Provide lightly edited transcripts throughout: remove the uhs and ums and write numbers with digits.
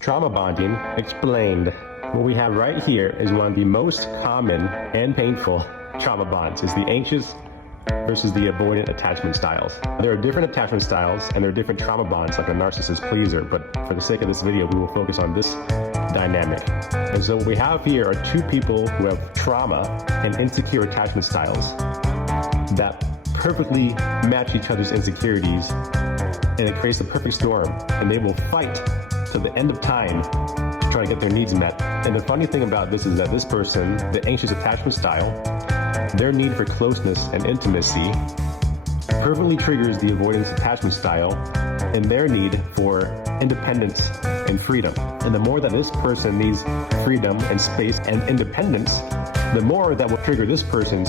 Trauma bonding explained. What we have right here is one of the most common and painful trauma bonds. It's the anxious versus the avoidant attachment styles. There are different attachment styles and there are different trauma bonds like a narcissist pleaser, but for the sake of this video, we will focus on this dynamic. And so what we have here are two people who have trauma and insecure attachment styles that perfectly match each other's insecurities, and it creates the perfect storm, and they will fight till the end of time to try to get their needs met. And the funny thing about this is that this person, the anxious attachment style, their need for closeness and intimacy perfectly triggers the avoidance attachment style and their need for independence and freedom. And the more that this person needs freedom and space and independence, the more that will trigger this person's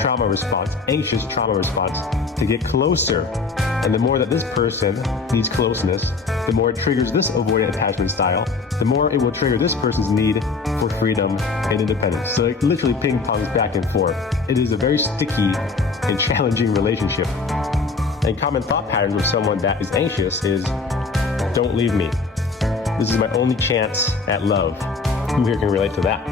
trauma response, anxious trauma response, to get closer. And the more that this person needs closeness, the more it triggers this avoidant attachment style, the more it will trigger this person's need for freedom and independence. So it literally ping pongs back and forth. It is a very sticky and challenging relationship. And common thought patterns with someone that is anxious is, don't leave me. This is my only chance at love. Who here can relate to that?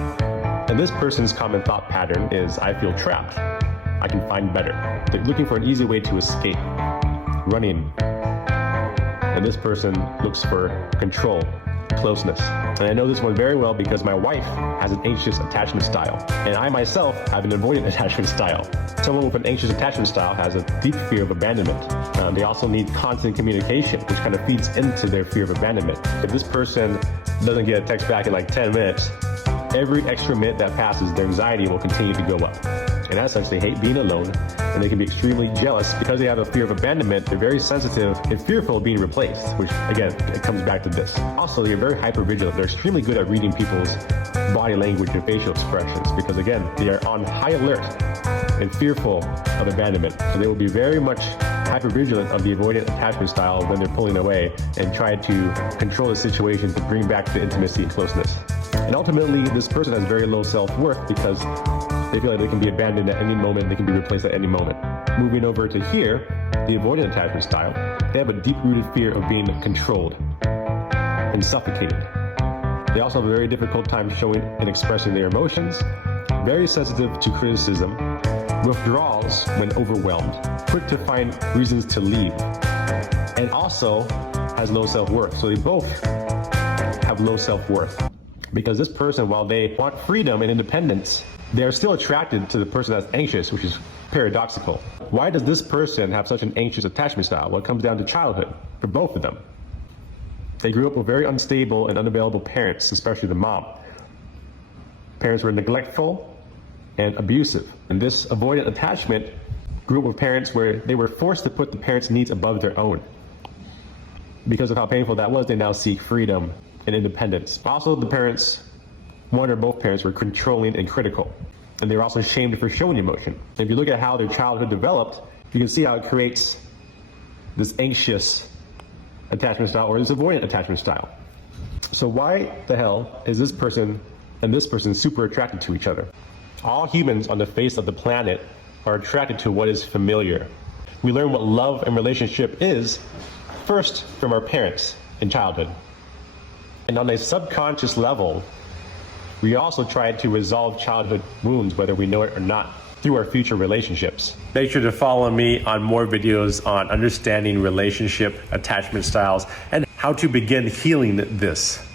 And this person's common thought pattern is, I feel trapped. I can find better. They're looking for an easy way to escape. Running. And this person looks for control, closeness. And I know this one very well because my wife has an anxious attachment style, and I myself have an avoidant attachment style. Someone with an anxious attachment style has a deep fear of abandonment. They also need constant communication, which kind of feeds into their fear of abandonment. If this person doesn't get a text back in like 10 minutes, every extra minute that passes, their anxiety will continue to go up. And as such, they hate being alone, and they can be extremely jealous. Because they have a fear of abandonment, they're very sensitive and fearful of being replaced, which again, it comes back to this. Also, they're very hypervigilant. They're extremely good at reading people's body language and facial expressions because again, they are on high alert and fearful of abandonment. So they will be very much hypervigilant of the avoidant attachment style when they're pulling away and try to control the situation to bring back the intimacy and closeness. And ultimately, this person has very low self-worth because they feel like they can be abandoned at any moment, they can be replaced at any moment. Moving over to here, the avoidant attachment style, they have a deep-rooted fear of being controlled and suffocated. They also have a very difficult time showing and expressing their emotions, very sensitive to criticism, withdrawals when overwhelmed, quick to find reasons to leave, and also has low self-worth. So they both have low self-worth. Because this person, while they want freedom and independence, they're still attracted to the person that's anxious, which is paradoxical. Why does this person have such an anxious attachment style? Well, it comes down to childhood for both of them. They grew up with very unstable and unavailable parents, especially the mom. Parents were neglectful and abusive. And this avoidant attachment grew up with parents where they were forced to put the parents' needs above their own. Because of how painful that was, they now seek freedom and independence. Also, the parents, one or both parents, were controlling and critical. And they were also shamed for showing emotion. If you look at how their childhood developed, you can see how it creates this anxious attachment style or this avoidant attachment style. So why the hell is this person and this person super attracted to each other? All humans on the face of the planet are attracted to what is familiar. We learn what love and relationship is first from our parents in childhood. And on a subconscious level, we also try to resolve childhood wounds, whether we know it or not, through our future relationships. Make sure to follow me on more videos on understanding relationship attachment styles and how to begin healing this.